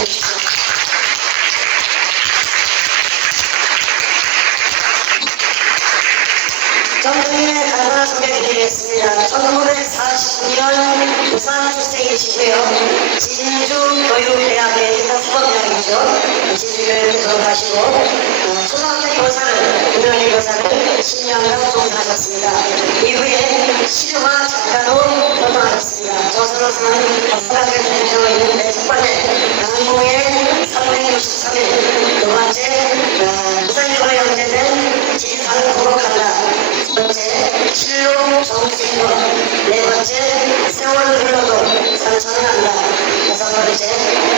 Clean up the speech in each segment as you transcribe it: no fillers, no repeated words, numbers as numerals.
기대해 주십시오. 전국민의 간단한 소개드리겠습니다. 1949년 부산 출생이시고요. 진주 교육대학에 있는 사법대학이죠. 진주교육에 졸업하시고 초등학교 교사를, 운영의 교사를 10년간 종사하셨습니다. 이후에 시류와 작가로 활동하셨습니다. 조선으로서는 5가지를 대표적으로 있는데, 첫 번째 강봉의 363일, 두 번째 부산일보에 연재된 지리산을 보록한다, 두 번째 실록 정신권, 네 번째 세월을 흘러도 상처는 안다, 다섯 번째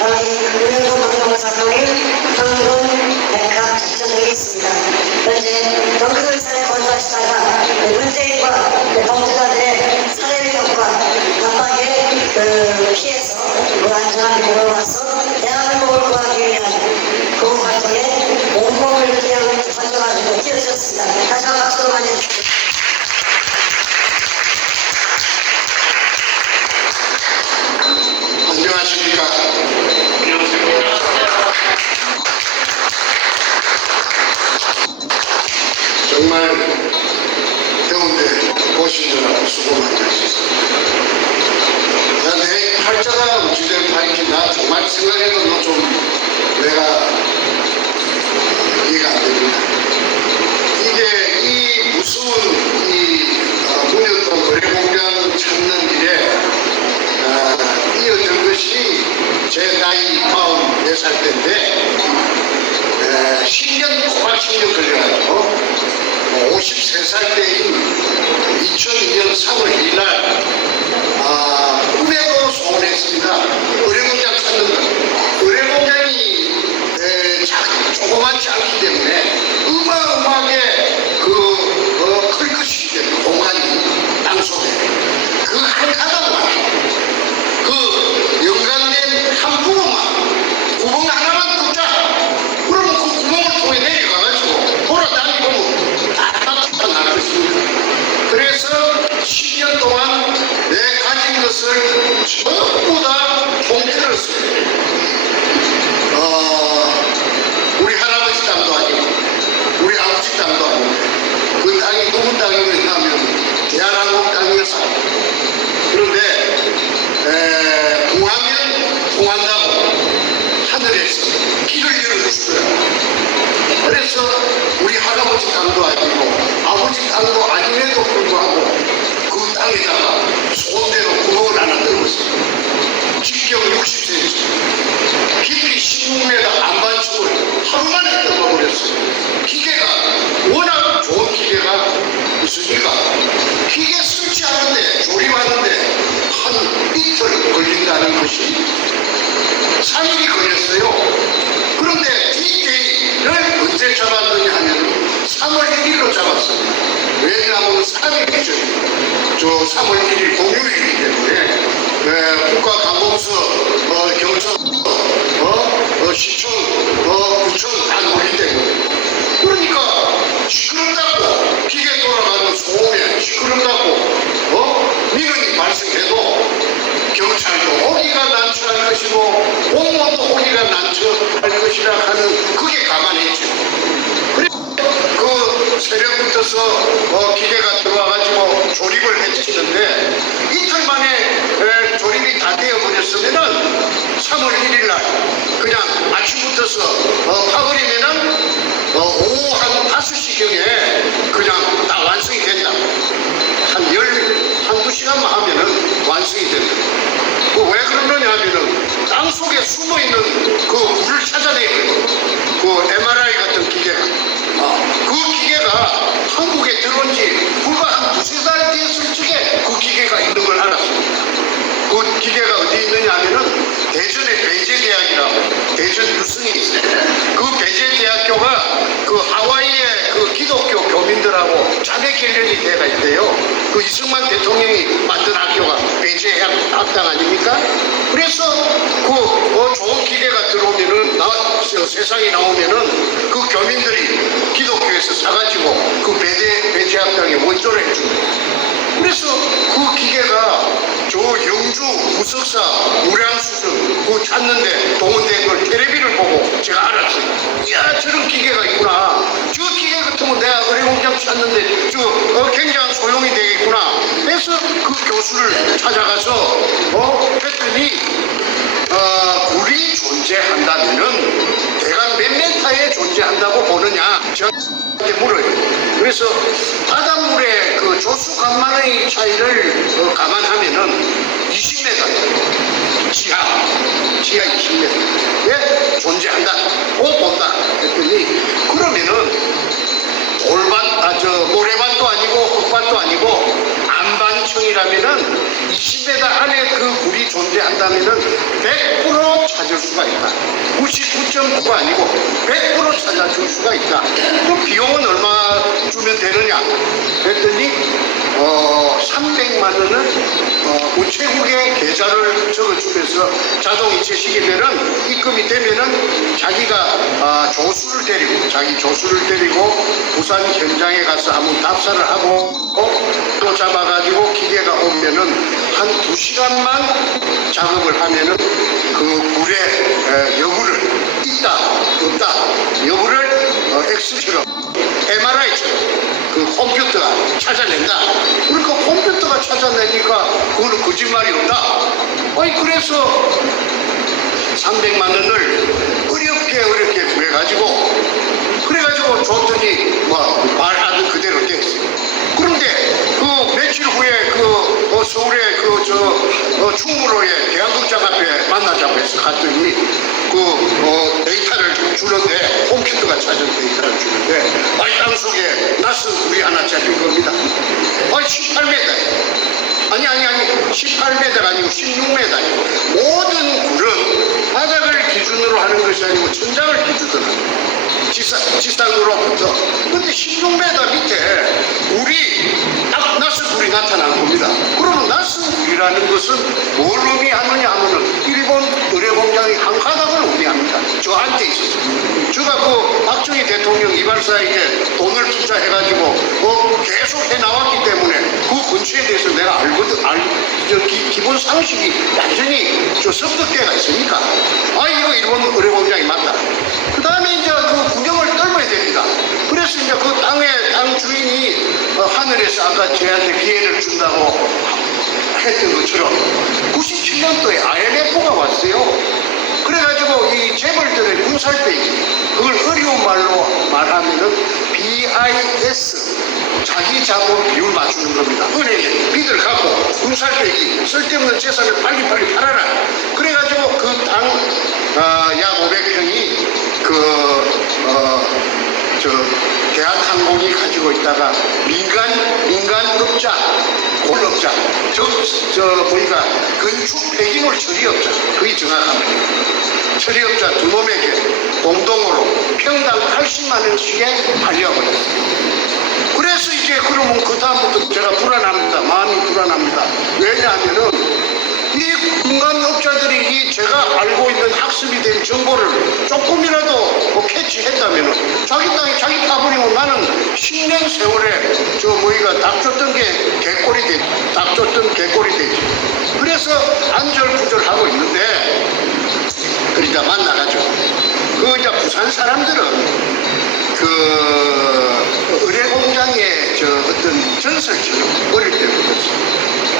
은행동 방송사동의 황금 백합 작전 등이 있습니다. 현재 덩크들산에 거주하시다가 문재인과 동지자들의 살해 위협과 압박에 피해서 안전한 미국으로 와서 대한민국을 구하기 위한 그 활동에 온몸을 그냥 던져가지고 뛰어주셨습니다. 다시 한번 박수로 맞이해주십시오. 안녕하십니까. 정말 더운데 오시느라 수고 많이 하셨습니다. 내 팔자가 어찌된 파인지 나 정말 생각해도 좀 내가 이해가 안 됩니다. 이게 이 무서운 이 문현동 거래공장 찾는 일에 이어진 것이 제 나이 44살 때인데 10년 꼬박 10년 걸려가지고 53살 때인 2002년 3월 2일 날 꿈에도 소원했습니다. 의뢰공장 찾는 것. 의뢰공장이 조그맣지 않기 때문에 어마어마하게 클 것이기 때문에 공간이 땅속에 그 한 가닥만 그 연관된 한 부분만 구멍 하나만 뚫자. 그러면 그 구멍을 통해 내려가가지고 돌아다니고 따라다가 날 것입니다. 그래서 10년 동안 내 가진 것을 전부 다 통틀었어요. 우리 할아버지 땅도 아니고 우리 아버지 땅도 아닌데 그 땅이 누구 땅이냐면 대한항공 땅이었어요. 그런데 공하면 공한다고 하늘에서 길을 열어주시더라고요. 그래서 우리 할아버지 땅도 아니고 아버지 땅도 아님에도 불구하고 그 땅에다가 소원대로 구멍을 하나 뚫었어요. 직경 60cm, 깊이 16m 안반축을 하루 만에 뚫어버렸어요. 기계가 워낙 좋은 기계가 있으니까 기계 설치하는데 조립하는데 한 이틀 걸린다는 것이 3일이 걸렸어요. 그런데 DJ를 언제 잡았느냐 하면 3월 1일로 잡았습니다. 왜냐하면 3일이죠. 3월 1일 공휴일이기 때문에 국가관공서, 경찰, 시청, 구청 다 놀기 때문에. 그러니까 시끄럽다고 기계 돌아가는 소음에 시끄럽다고 민원이 발생해도 경찰도 오기가 난처할 것이고 공무원도 오기가 난처할 것이라 하는 그게 가만히 있죠. 그래서 그 새벽부터서 기계가 들어와가지고 조립을 해주시는데 이틀 만에 조립이 다 되어버렸으면은 3월 1일 날 그냥 아침부터서 파버리면은 오후 한 5시경에 그냥 다 완성이 된다. 한두 시간만 하면은 완성이 된다. 왜 그러느냐 하면은 땅 속에 숨어 있는 그 물을 찾아내거든. 그 MRI 같은 기계가. 그 기계가 한국에 들어온 지 불과 한 2-3달 됐을 적에 그 기계가 있는 걸 알았습니다. 그 기계가 어디 있느냐 하면은 대전의 배제대학이라고 대전 유성이 있어요. 그 배제대학교가 그 하와이의 그 기독교 교민들하고 자매 결연이 대가 있대요. 그 이승만 대통령이 만든 학교가 배제학당 아닙니까? 그래서 그 좋은 기계가 들어오면은 세상에 나오면은 그 교민들이 기독교에서 사가지고 그 배제학당에 원조를 해준대요. 그래서 그 기계가 저 영주 무석사 무량수준 그 찾는데 동원된 걸 저런 기계가 있구나. 저 기계 같으면 내가 의뢰공장 찾는데 굉장한 소용이 되겠구나. 그래서 그 교수를 찾아가서 했더니 굴이 존재한다면은 대강 몇 메타에 존재한다고 보느냐 저한테 물어요. 그래서 바닷물의 그 조수 간만의 차이를 감안하면은 20m 지하 20m 에 존재한다고 본다 했더니 그러면은 모래밭도 아니고 흙밭도 아니고 안반층이라면은 20m 안에 그 굴이 존재한다면은 100% 찾을 수가 있다. 99.9가 아니고 100% 찾아줄 수가 있다. 그럼 비용은 얼마 주면 되느냐? 그랬더니 300만 원을 우체국에 계좌를 적어주면서 자동이체 시계들은 입금이 되면은 자기가 자기 조수를 데리고 부산 현장에 가서 한번 답사를 하고 또 잡아가지고 기계가 오면은 한 2시간만 작업을 하면은 그 굴의 여부를 있다 없다 여부를 엑스처럼 MRI처럼 그 컴퓨터가 찾아낸다. 그러니까 컴퓨터가 찾아내니까 그거는 거짓말이 없다. 그래서 300만 원을 어렵게 구해가지고 그래가지고 줬더니 말하는 그대로 됐어요. 그런데 그 며칠 후에 서울의 충무로의 대한극장 앞에 만나자고 해서 갔더니 데이터를 주는데 컴퓨터가 찾은 데이터를 주는데 땅속에 낯선 굴이 하나 잡힌 겁니다. 18m예요. 아니 18m가 아니고 16m예요. 모든 굴은 바닥을 기준으로 하는 것이 아니고 천장을 기준으로 하는 거예요. 지상으로부터. 근데 16m 밑에 낯선 굴이 나타난 겁니다. 그러면 낯선 굴이라는 것은 뭘 의미하느냐 하면은 일본 의뢰공장이 한 가닥을 의미합니다. 저한테 있었어요. 제가 박정희 대통령 이발사에게 돈을 투자해가지고 계속 해나왔기 때문에 그 근처에 대해서 내가 알거든. 기본 상식이 완전히 습득대가 있으니까 이거 일본 의뢰공장이 맞다. 그 다음에 이제 그 구경을 떨어야 됩니다. 그래서 이제 그 땅 주인이 하늘에서 아까 저한테 기회를 준다고 했던 것처럼 97년도에 IMF가 왔어요. 그래가지고 이 재벌들의 군살빼기 그걸 어려운 말로 말하면은 BIS 자기 자본 비율 맞추는 겁니다. 은행에 빚을 갖고 군살빼기 쓸데없는 재산을 빨리빨리 팔아라. 그래가지고 그 땅 약 500평이 대한항공이 가지고 있다가 민간업자, 콜업자, 보니까 건축 폐기물 처리업자, 그게 정확합니다. 처리업자 두 놈에게 공동으로 평당 80만 원씩에 팔려버렸어요. 그래서 이제 그러면 그 다음부터 제가 불안합니다. 마음이 불안합니다. 왜냐하면은 이 민간업자들이 제가 알고 있는 학습이 된 정보를 조금이라도 캐치했다면 자기 땅이 자기 파버리면 나는 10년 세월에 닭 줬던 게 개꼴이 되지. 닭 줬던 개꼴이 되지. 그래서 안절부절하고 있는데 그러니까 만나가지고 이제 부산 사람들은 의뢰공장의 어떤 전설처럼 어릴 때부터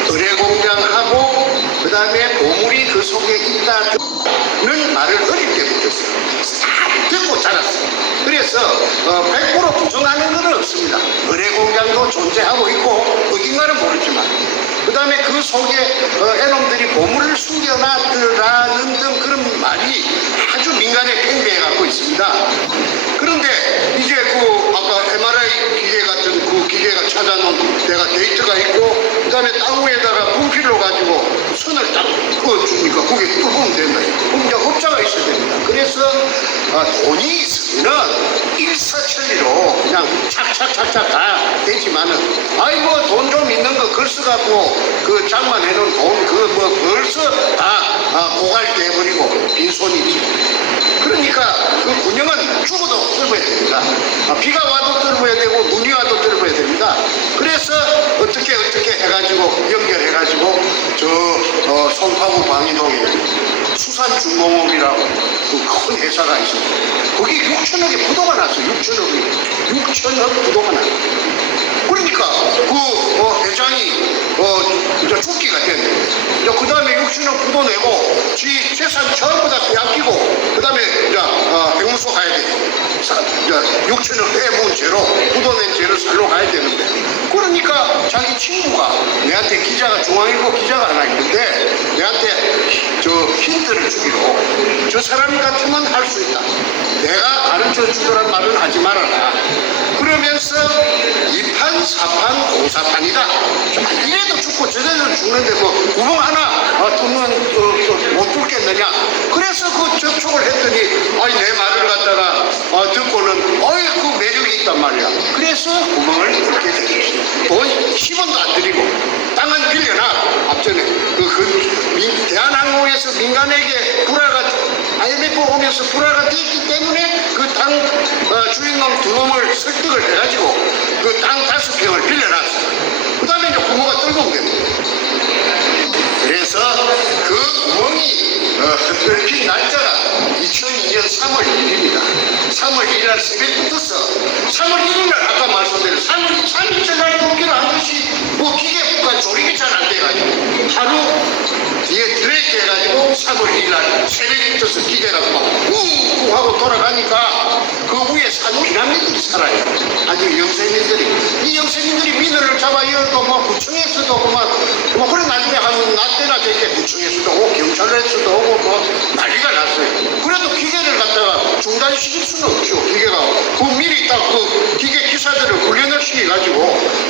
의뢰공장하고 그 다음에 보물이 그 속에 있다는 말을 어릴 때부터 다 듣고 자랐어요. 그래서 100% 부정하는 건 없습니다. 의뢰공장도 존재하고 있고 어딘가는 모르지만 그 다음에 그 속에 애놈들이 보물을 숨겨놨더라는 등 그런 말이 아주 민간에 팽배해 갖고 있습니다. 그런데 이제 아까 MRI 기계 같은 그 기계가 찾아놓은 데가 데이터가 있고 그 다음에 땅 위에다가 분필로 가지고 선을 딱 그어주니까 그게 뚫으면 된다. 그럼 이제 업자가 있어야 됩니다. 그래서 돈이 있으면은 일사천리로 그냥 착착착착 다 되지만은 돈 좀 있는 거 걸써갖고 그 장만해놓은 돈 벌써 다 고갈돼버리고 빈손이지. 그러니까 그 군영은 죽어도 떨궈야 됩니다. 비가 와도 떨궈야 되고 눈이 와도 떨궈야 됩니다. 그래서 어떻게 해가지고 연결해가지고 송파구 방이동에 수산중공업이라고 그 큰 회사 회사가 있습니다. 거기 6천억의 부도가 났어요. 6천억 부도가 났어요. 그러니까 그 회장이 이제 죽기가 됐는데 이제 그 다음에 6천억 부도 내고 지 재산 전부 다 빼앗기고 그 다음에 이제 형무소 가야 돼. 6천억 빼먹은 죄로 부도 낸 죄를 살로 가야 되는데 그러니까 자기 친구가 내한테 중앙일보 기자가 하나 있는데 내한테 저 힌트를 주기로 저 사람 같으면 할 수 있다. 내가 가르쳐 주더란 말은 하지 말아라. 그러면서 2판, 4판, 5사판이다. 이래도 죽고 저래도 죽는데 뭐 구멍 하나 뚫는 못 뚫겠느냐. 그래서 그 접촉을 했더니 아니 내 말을 갖다가 듣고는 어이 그 매력이 있단 말이야. 그래서 구멍을 뚫게 되겠어요. 돈 10원도 안 들이고 땅은 빌려놔. 앞전에 대한항공에서 민간에게 불화가 IMF 오면서 불화가 됐기 때문에 그 땅 주인공 두 놈을 설득을 해가지고 그 땅 5평을 빌려놨어. 그 다음에 이제 부모가 떨고 온 겁니다. 그래서 그 구멍이 넓힌 날짜가 2002년 3월 1일입니다. 3월 1일 날 새벽 붙었어. 3월 1일 날 아까 말씀드린 3일째 날 돕기를 한 것이 뭐 기계가 조립이 잘 안 돼가지고 하루 뒤에 드레이크 해가지고 3월 1일 날 새벽에 붙어서 기계가 막 쿵쿵 하고 돌아가니까 그 위에 산 피라미드들이 살아요. 아주 영세민들이. 이 영세민들이 민어를 잡아 이어도 뭐 구청에서도 뭐 그래 나중에 하면 낮때나 되게 구청에서도 오고 경찰에서도 오고 뭐 난리가 났어요. 그래도 기계를 갖다가 중단시킬 수는 없죠. 기계가 그 미리 딱 그 기계 기사들을 훈련을 시켜가지고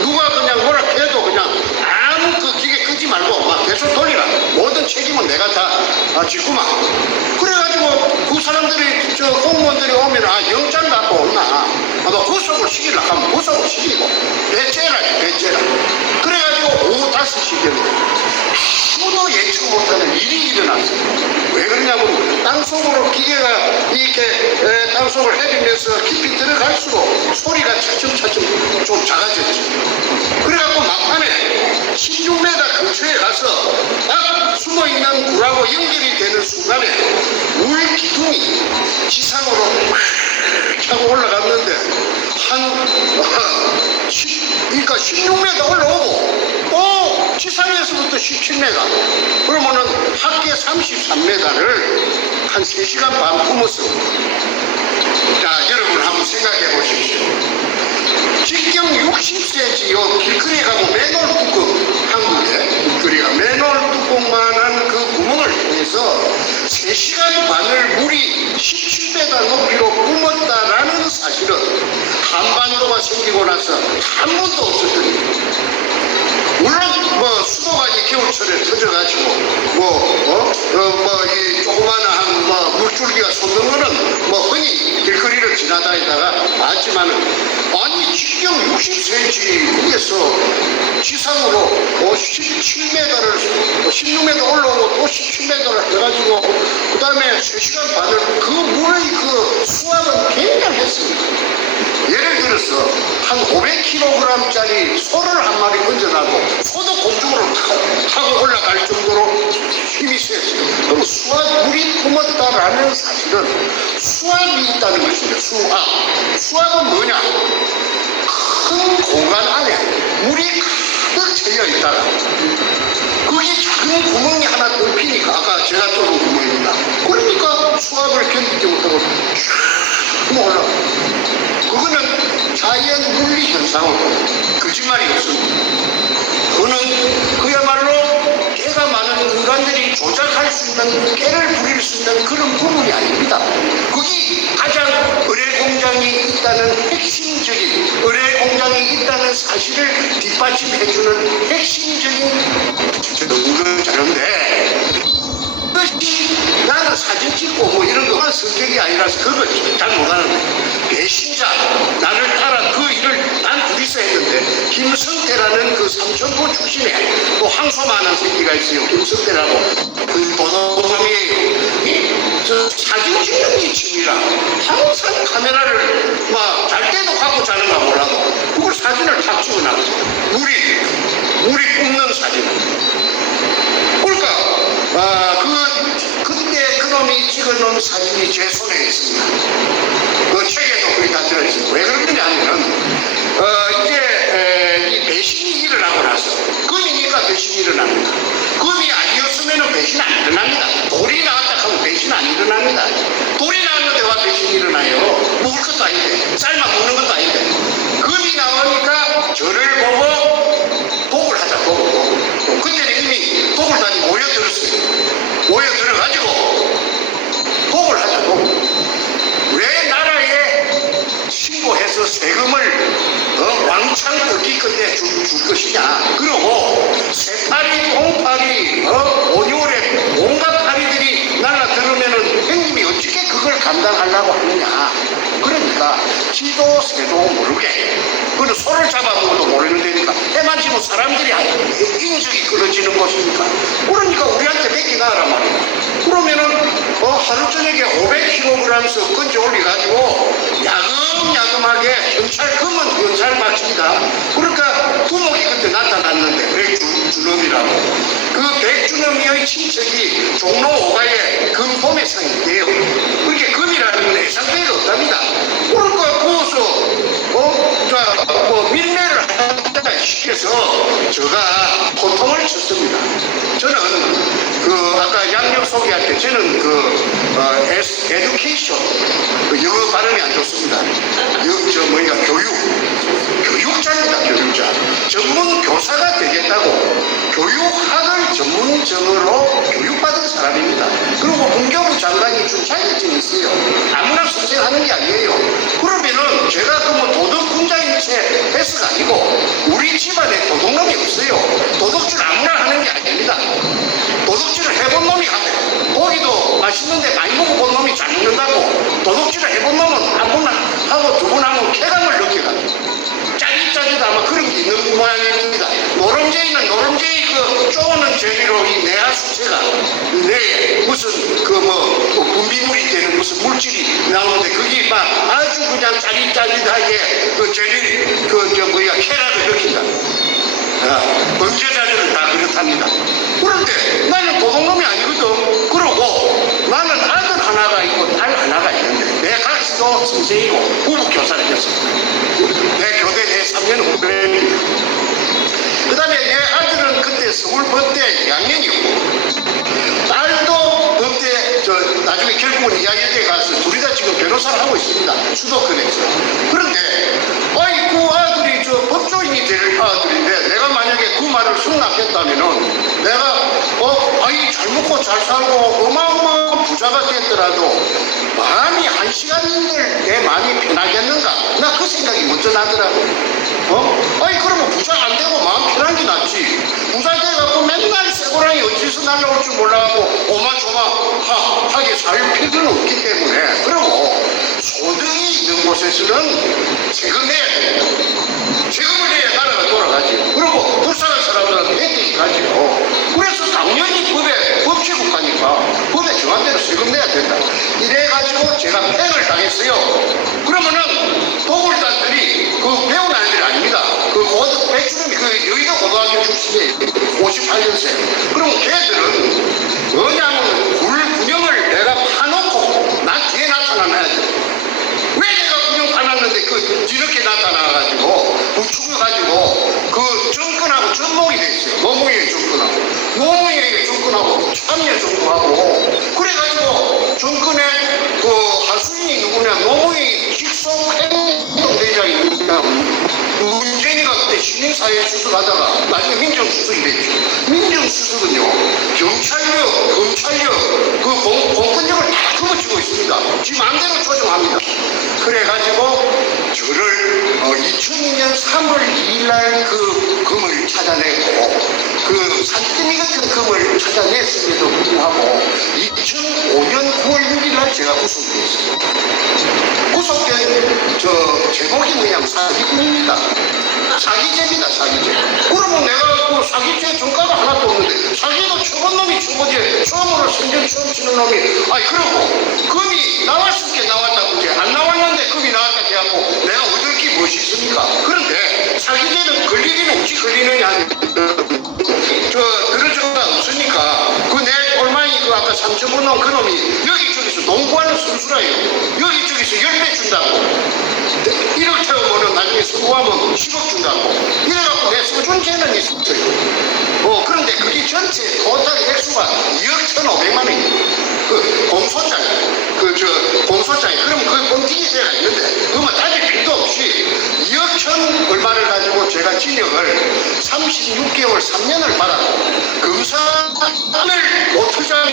누가 그냥 뭐라 해도 그냥 아무 그 기계 끄지 말고 막 계속 돌리라. 모든 책임은 내가 다 짓구만. 그래가지고 그 사람들이 저 공무원들이 오면 영장 갖고 온나 너 구속을 시키려고 하면 구속을 시키고 배째라. 그래가지고 오후 5시경에 아무도 예측 못하는 일이 일어났어요. 왜 그러냐면 땅속으로 기계가 이렇게 땅속을 헤비면서 깊이 들어갈수록 소리가 차츰 좀 작아졌지. 그래갖고 막판에 16m 근처에 가서 딱 숨어있는 굴하고 연결이 되는 순간에 물 기둥이 지상으로 막 차고 올라갔는데 그러니까 16m 올라오고 또 지상에서부터 17m 그러면은 합계 33m를 한 3시간 반 품었어. 자 여러분 한번 생각해 보십시오. 직경 60cm 길거리에 가면 맨홀 뚜껑 한국에 길거리가 맨홀 뚜껑만한 그 구멍을 통해서 3시간 반을 물이 17m 높이로 뿜었다라는 사실은 한반도가 생기고 나서 한 번도 없었던 일입니다. 물론 뭐 수도관이 겨울철에 터져가지고 이 조그마한 물줄기가 솟는 거는 뭐 흔히 길거리를 지나다니다가 봤지만은 아니 직경 60cm 위에서 지상으로 17m를 16m 올라오고 또 17m를 해가지고 그 다음에 3시간 반을 그 물의 그 수압은 굉장했습니다. 예를 들어서 한 500kg짜리 소를 한 마리 얹어놔도 소도 공중으로 타고 올라갈 정도로 힘이 셌어요. 그럼 물이 뿜었다라는 사실은 수압이 있다는 것입니다. 수압은 뭐냐? 큰 공간 안에 물이 가득 채여 있다가 거기 작은 구멍이 하나 넓히니까 아까 제가 뚫은 구멍입니다. 그러니까 수압을 견디지 못하고 쭉 올라가요. 그거는 자연 물리 현상으로 거짓말이 없습니다. 그거는 그야말로 깨가 많은 인간들이 조작할 수 있는 깨를 부릴 수 있는 그런 부분이 아닙니다. 거기 가장 의뢰 공장이 있다는 핵심적인 의뢰 공장이 있다는 사실을 뒷받침해주는 핵심적인 근거 자료인데 그것이 나는 사진 찍고 뭐 이런 거만 성격이 아니라서 그걸 잘 못하는데 배신자 나를 따라 그 일을 난 둘이서 했는데 김성태라는 그 삼천포 출신에 또 항소만한 새끼가 있어요. 김성태라고 그 도둑놈이에요. 저 사진 찍는 게 취미라 항상 카메라를 막 잘 때도 갖고 자는가 몰라도 그걸 사진을 탁 찍어놨어요. 물이 뿜는 사진. 그러니까 그때 그놈 백주놈이 찍어놓은 사진이 제 손에 있습니다. 그 책에도 거기 다 들어있습니다. 왜 그러느냐 하면은 이제 이 배신이 일어나고 나서 금이니까 배신이 일어납니다. 금이 아니었으면 배신 안 일어납니다. 돌이 나왔다 하면 배신 안 일어납니다. 돌이 나왔는데 와 배신이 일어나요? 먹을 것도 아닌데 삶아 먹는 것도 아닌데 금이 나오니까 저를 보고 독을 하자 독을. 그때는 이미 독을단이 모여들었어요. 모여들어가지고 독을 하자 독을. 왜 나라에 신고해서 세금을 왕창 뜯기 끝에 줄 것이냐. 그리고 새파리, 똥파리, 온유월에 온갖 파리들이 날라들으면은 형님이 어떻게 그걸 감당하려고 하느냐. 그러니까 지도 새도 모르게 그는 소를 잡아먹어도 모르는 데니까 해만 지면 사람들이 인적이 끊어지는 것이니까 그러니까 우리한테 맡기나란 말이야. 그러면은 하루 저녁에 500kg씩 건져 올려가지고 야금야금하게 검은 경찰 맞춥니다. 그러니까 두목이 그때 나타났는데 백주놈이라고. 그 백주놈이의 친척이 종로 5가에 금소매상인데요. 그렇게 금이라는 건 예상대가 없답니다. 그러니까 거기서 밀매를 하다 시켜서 제가 포통을 쳤습니다. 저는 아까 양력 소개할 때 저는 에듀케이션 영어 발음이 안 좋습니다. 교육자입니다. 교육자. 전문 교사가 되겠다고 교육학을 전문적으로 교육받은 사람입니다. 그리고 문교부 장관이 준 자격증이 있어요. 아무나 선생하는 게 아니에요. 그러면은 제가 도덕 분자인체 해서가 아니고 우리 집안에 도둑놈이 없어요. 도덕질 아무나 하는 게 아닙니다. 도덕질을 해본 놈이 하면 고기도 맛있는데 많이 먹어본 놈이 잘 먹는다고. 도덕질을 해본 놈은 한 번 하고 두 번 하면 쾌감을 느껴가지고 짜릿짜릿 아마 그런 게 있는 모양입니다. 노름제이는 노름제이 쪼는 재미로 이 내하수체가 뇌에 무슨 분비물이 되는 무슨 물질이 나오는데 그게 막 아주 그냥 짜릿짜릿하게 제리 쾌락을 느낀다. 범죄자들은 다 그렇답니다. 그런데 나는 도둑놈이 아니거든. 그러고 나는 아들 하나가 있고 딸 하나가 있는데 내 각시도 선생이고 부부교사를 했습니다. 내 교대 내 3년 후배입니다. 그 다음에 내 아들은 그때 서울 법대 2학년이었고 딸도 법대 나중에 결국은 이화여대에 가서 둘이 다 지금 변호사를 하고 있습니다. 수도권에서. 그런데 그 아들이 법조인이 될 아들인데 내가 만약에 그 말을 승낙했다면은 내가 잘 먹고 잘 살고 어마어마한 부자가 됐더라도 마음이 한 시간인들 내 마음이 편하겠는가? 나 그 생각이 먼저 나더라고. 그러면 부자 안 되고 마음 편한 게 낫지. 부자 돼갖고 맨날 새고랑이 어디서 날라올 줄 몰라갖고 오마조마하게 살 필요는 없기 때문에. 그리고 소득이 있는 곳에서는 세금 내야 됩니다. 세금을 내야 나라가 돌아가죠. 그리고 불쌍한 사람들한테 혜택이 가죠. 그래서 당연히 법치국가니까 법에 정한 대로 세금 내야 된다. 이래가지고 제가 팽을 당했어요. 그러면은 도굴단들이 배운 아이들이 아닙니다. 백주름이 여의도 고등학교 출신이에요. 58년생. 그럼 걔들은 뭐냐면 군영을 내가 파놓고 난 뒤에 나타나야 돼. 왜 내가 군영 파놨는데 뒤늦게 나타나가지고 부추겨가지고 정권하고 전목이 돼 있어요. 노무현이 정권하고 노무현에게 정권하고 참여 정부하고 그래가지고 정권에 하수인이 누구냐 노무현이 직속 행동대장이 누구냐 문재인이가 그때 시민사회 수석하다가 나중에 민정수석이 됐죠. 민정수석은요 경찰력, 검찰력 공권력을 다 거머쥐고 있습니다. 지 마음대로 조정합니다. 그래가지고 저를 2002년 3월 2일날 금을 찾아내고 산더미 같은 금을 찾아냈음에도 불구하고 2005년 9월 6일날 제가 구속됐어요. 구속된 제목이 뭐냐면 사기꾼입니다. 사기죄입니다. 사기죄. 그러면 내가 사기죄 전과가 하나도 없는데 사기도 초본 놈이 초보지 처음으로 생전 처음 치는 놈이 그러고 금이 나왔을 게 나왔다고 이제 안 나왔는데 금이 나왔다 해갖고 내가 얻을 게 무엇이 있습니까? 그런데 사기죄는 걸리기는 어찌 걸리느냐 그런 정도가 없으니까 내 꼴망이 아까 3천 번 넣은 그놈이 여기 주라요. 여기 쪽에서 10배 준다고. 1억 태우면 나중에 수고하면 10억 준다고. 이래갖고 내 써준 죄는 있었어요. 그런데 그게 전체 토탈 액수가 2억 1,500만 원이에요. 그 공소장이, 공소장이. 그러면 그 뻥튀기 죄가 있는데, 그러면 따질 필요도 없이 2억 1천 얼마를 가지고 제가 징역을 36개월 3년을 받았고, 검사를 오토장이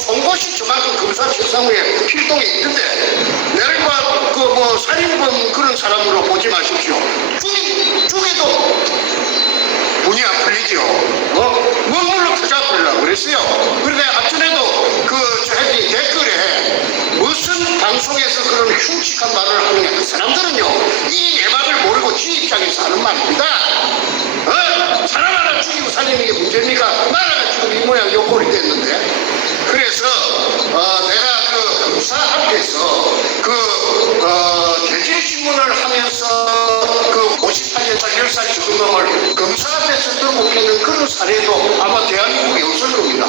송곳이 저만큼 검사 책상에 필동에 있는데, 내가 살인범 그런 사람으로 보지 마십시오. 죽여도 분이 안 풀리죠. 뭔물로 투잡하려고 그랬어요. 그러니까 앞전에도 저기 댓글에 무슨 방송에서 그런 흉측한 말을 하느냐. 그 사람들은요, 이 내막을 모르고 지 입장에서 하는 말입니다. 사람 하나 죽이고 살리는 게 문제입니까? 나라가 지금 이 모양 요 꼴이 됐는데. 그래서 내가 그 검사 앞에서 대질신문을 하면서 58년 10살 죽은 놈을 검사 앞에서 들고 패는 그런 사례도 아마 대한민국에 없을 겁니다.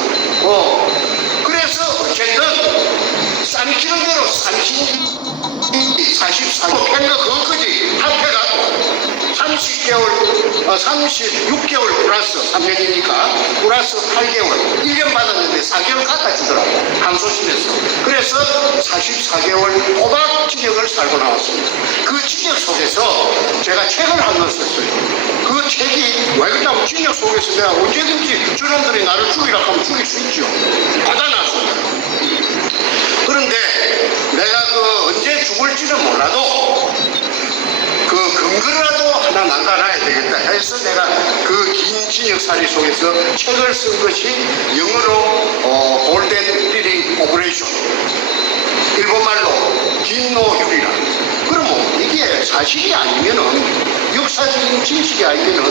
그래서 어쨌든 쌈키는 대로 쌈키 44년 팬거 그것까지 합해갖고 36개월 플러스 3년이니까 플러스 8개월 1년 받았는데 4개월 갖다 주더라고 항소심에서. 그래서 44개월 호박 징역을 살고 나왔습니다. 그 징역 속에서 제가 책을 한 권 썼어요. 그 책이 왜 그러냐면 징역 속에서 내가 언제든지 저놈들이 나를 죽이라고 하면 죽일 수 있죠. 받아놨습니다. 그런데 내가 언제 죽을지는 몰라도 근거라도 하나 남겨놔야 되겠다 해서 내가 긴 징역살이 속에서 책을 쓴 것이 영어로 골든 리딩 오퍼레이션, 일본말로 긴노율이라. 그러면 이게 사실이 아니면은, 역사적인 진실이 아니면은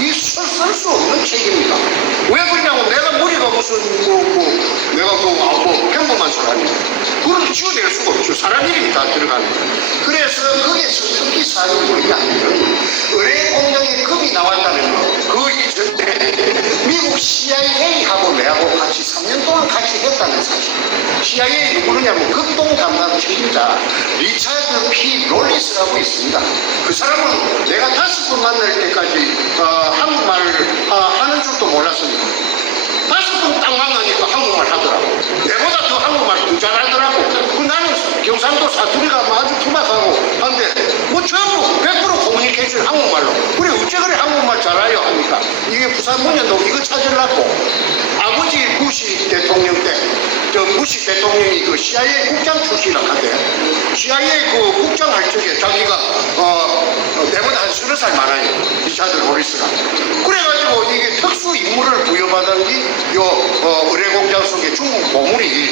이 쓸 수 없는 책입니다. 왜 그러냐고. 내가 머리가 무슨 내가 평범한 사람이야. 그걸 지어낼 수가 없죠. 사람 이름이 다 들어가는 거야. 그래서 거기에서 특히 사용물이 아니면 의뢰 공장에 금이 나왔다는 거. 그 이전에 미국 CIA하고 내하고 같이 3년 동안 같이 했다는 사실. CIA 누구냐면 극동 담당 책임자 리차드 P. 롤리스라고 있습니다. 그 사람은 내가 5번 만날 때까지 한국말을 하는 줄도 몰랐습니다. 5번 딱 만나니까 한국말 하더라고. 내보다 더 한국말 더 잘하더라고. 나는 경상도 사투리가 아주 투박하고 한데 전부 100% 커뮤니케이션 한국말로. 그래 어째 그래 한국말 잘해요 하니까 이게 부산 문현동 이거 찾으려고 아버지 부시 대통령 때 부시 대통령이 CIA 국장 출신이라고 한대. CIA 국장 할 적에 자기가 내보다 한 30살 많아요. 리차드 로리스가. 그래가지고 이게 특수 임무를 부여받은 게 의뢰공장 속에 중국 보물이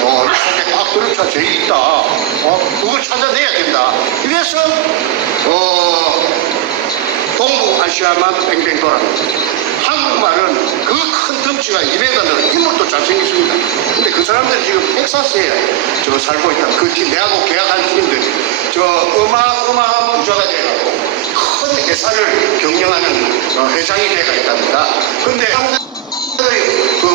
속에 딱 들어차 돼 있다. 그걸 찾아내야 된다. 이래서 동북아시아만 뺑뺑 돌았는데 한국말은 그 큰 덩치가 200원을 인물도 잘생겼습니다. 근데 그 사람들이 지금 텍사스에 살고 있다. 내하고 계약한 팀인데 어마어마한 부자가 돼가지고 큰 회사를 경영하는 회장이 돼가 있답니다. 근데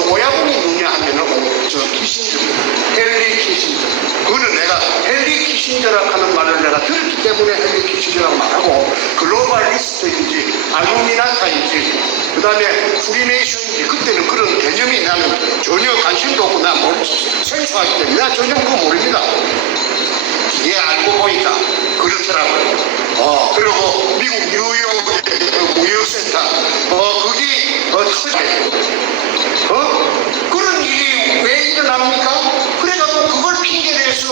오야분이 누구냐 하면은 키신저입니다. 헨리 키신저. 그거는 내가 헨리 키신저라고 하는 말을 내가 들었기 때문에 헨리 키신저라고 말하고, 글로벌리스트인지 알루미나타인지 그 다음에 프리메이션인지 그때는 그런 개념이 나는 전혀 관심도 없고 나 생소하기 때문에 나 전혀 그거 모릅니다. 예, 알고 보니까 그렇더라고요. 그리고 미국 뉴욕의 무역센터 거기 터져요. 그런 일이 왜 일어납니까? 그래갖고 그걸 핑계대서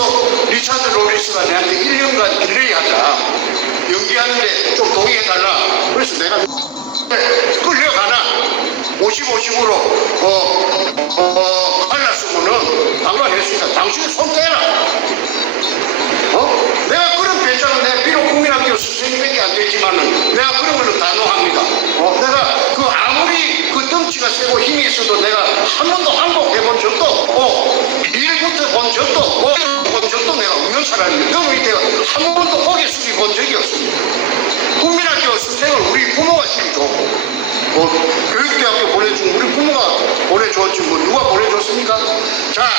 리차드 로리스가 내한테 1년간 딜레이 하자. 연기하는데 좀 동의해달라. 그래서 내가 끌려가나 50-50으로 갈랐으면은 당황했으니까 당신이 손 떼라. 내가 그런 배짱은 내가 비록 국민학교 선생님밖에 안 되지만은 내가 그런 거는 단호합니다. 내가 아무리 덩치가 세고 힘이 있어도 내가 한 번도 항복해본 적도 없고 일부터 본 적도 없고 본 적도 내가 없는 사람입니다. 그 밑에 한 번도 고개 숙여 본 적이 없습니다. 국민학교 선생을 우리 부모가 시켜줬고 교육대학교 보내준 우리 부모가 보내줬지 누가 보내줬습니까? 자,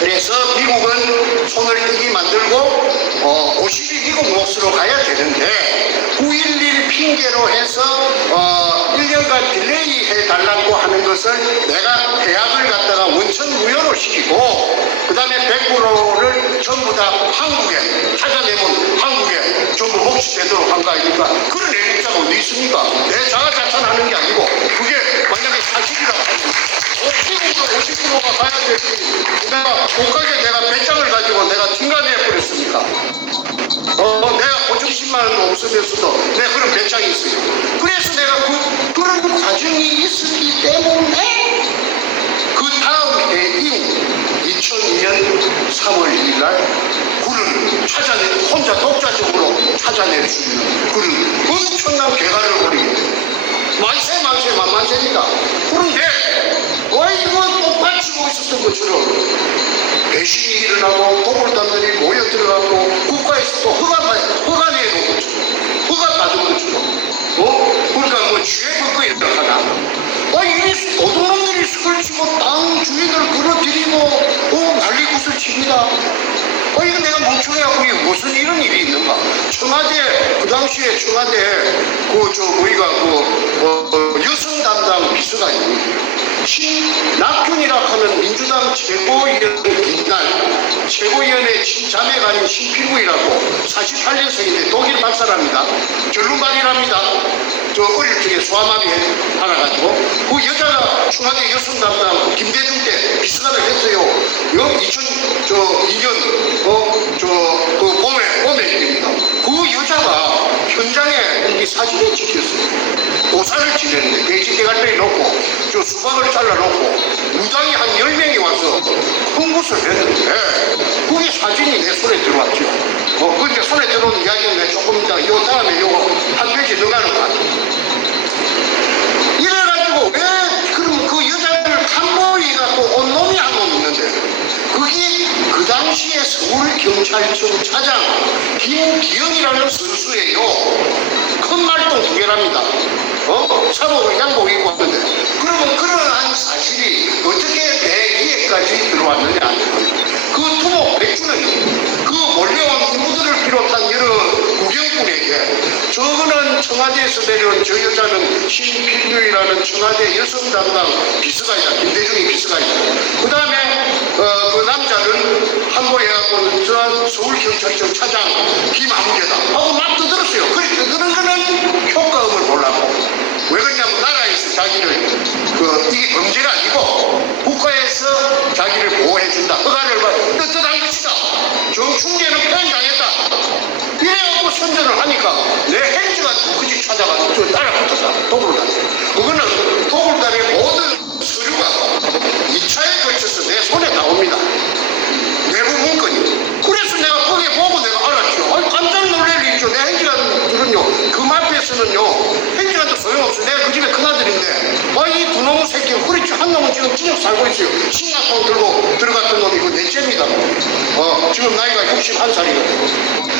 그래서 미국은 손을 뜨기 만들고 50이 미국 몫으로 가야 되는데 9.11 핑계로 해서 1년간 딜레이 해달라고 하는 것을 내가 대학을 갖다가 원천무효로 시키고 그 다음에 100%를 전부 다 한국에 찾아내면 한국에 전부 몫이 되도록 한 거 아닙니까? 그런 애국자가 어디 있습니까? 내 자아자찬하는 게 아니고 그게 만약에 사실이라고 하면 미국으로 50%가 가야 되지 내가 못 가게 내가 배짱을 가지고 내가 튕가내버렸습니까? 내가 보증 10만 원도 없으면서도 내가 그런 배짱이 있어요. 그래서 내가 그런 과정이 있었기 때문에 그 다음 해 이후 2002년 3월 1일 날 그를 혼자 독자적으로 찾아낼 수 있는 그런 엄청난 개가를 벌이게 됩니다. 만만세입니다. 그런데 이건 똑같이고 있었던 것처럼 배신이 일어나고 도굴단들이 모여 들어가고 국가에서 또 허가 내놓은 것처럼 허가 받은 것처럼 그러니까 뭐 쥐에 벗고 이렇게 하나 이리 도둑놈들이 수를 치고 땅 주인을 끌어들이고 난리굿을 칩니다. 이거 내가 멍청해갖고 이게 무슨 이런 일이 있는가? 청와대 그 당시에 청와대 여성 담당 비서가 있는데 신낙균이라 하는 민주당 최고위원회 친자매가 아닌 신필구이라고 48년생인데 독일 박사랍니다. 결론발이랍니다. 저 어릴 적에 소아마비 알아가지고 그 여자가 청와대 여성 담당 김대중 때 비서관을 했어요. 2002년 봄에 일입니다. 그 여자가 현장에 이 사진에 찍혔어요. 고사를 지냈는데 돼지대가리를 놓고 저 수박을 잘라놓고 무당이 한 10명이 와서 흥굿을 했는데 그게 사진이 내 손에 들어왔죠. 그러니까 손에 들어오는 이야기는 내가 조금 이따 요 다음에 요거 한 페이지 넣어가는 거 같아요. 이래가지고 왜 그럼 그 여자를 탐보이가 또 온 놈이 한 놈 있는데 그게 그 당시에 서울경찰청 차장 김기영이라는 선수예요. 큰 말똥 2개랍니다. 사복을 양복 입고 왔는데 그러면 그러한 사실이 어떻게 내 귀에까지 들어왔느냐 그 두목 백주는 그 몰려온 인부들을 비롯한 여러 구경꾼에게 저거는 청와대에서 내려온 저 여자는 신필규이라는 청와대 여성 담당 비서관이다. 김대중이 비서관이다. 그 다음에 그 남자는 한보해갖고 저 서울경찰청 차장 김한계다 하고 막 떠들었어요. 그래 떠드는 거는 효과음을 보려고. 왜 그러냐면 나라에서 자기를 이게 범죄가 아니고 국가에서 자기를 보호해준다. 허가를 떳떳한 것이다. 정충계는 표현당했다. 이래갖고 선전을 하니까 내 행정한 그지 찾아가서 저 따라붙었다. 도굴단. 그거는 도굴단의 모든 서류가 2차에 걸쳐서 내 손에 나옵니다. 내부 문건이. 그래서 내가 거기에 보고 내가 알았죠. 깜짝 놀랄 일이죠. 내 행정관들은요. 그 앞에서는요. 행정관도 소용없어. 내가 그 집에 큰아들인데 이 두 놈의 새끼가 그렇지. 한 놈은 지금 찌적 살고 있어요. 신나통 들고 들어갔던 놈이 그 넷째입니다. 지금 나이가 61살이거든요.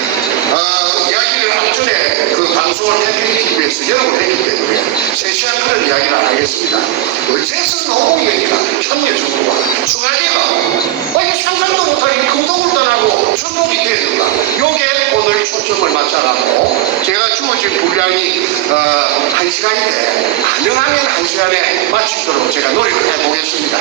이야기를 앞전에 그 방송을 태블릿 TV에서 여러 번 했기 때문에 세세한 그런 이야기를 안 하겠습니다. 어째서 노무현이가 천녀 정부가 청와대가 이게 상상도 못할 이 금동울단하고 전복이 되는가? 요게 오늘 초점을 맞춰갖고 제가 주어진 분량이 1시간인데 가능하면 1시간에 마치도록 제가 노력을 해보겠습니다.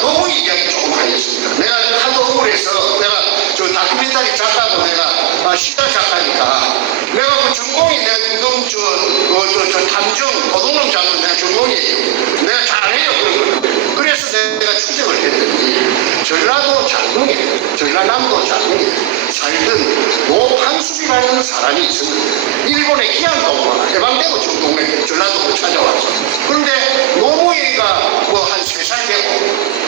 노무현 이야기 조금 하겠습니다. 내가 하도 억울해서 내가 저 다큐멘터리 작가고 내가 시가 작가니까 내가 그 전공이 내놈 저 탐정 도둑놈 잡는 내가 전공이에요. 내가 잘해요 그런 거. 그래서 내가 추적을 했더니 전라도 장흥에 전라남도 장흥에 살던 노판숙이라는 사람이 있었는데 일본의 기안동과 해방되고 중동에 전라도로 찾아왔어. 그런데 노무현이가 뭐 한 3살 되고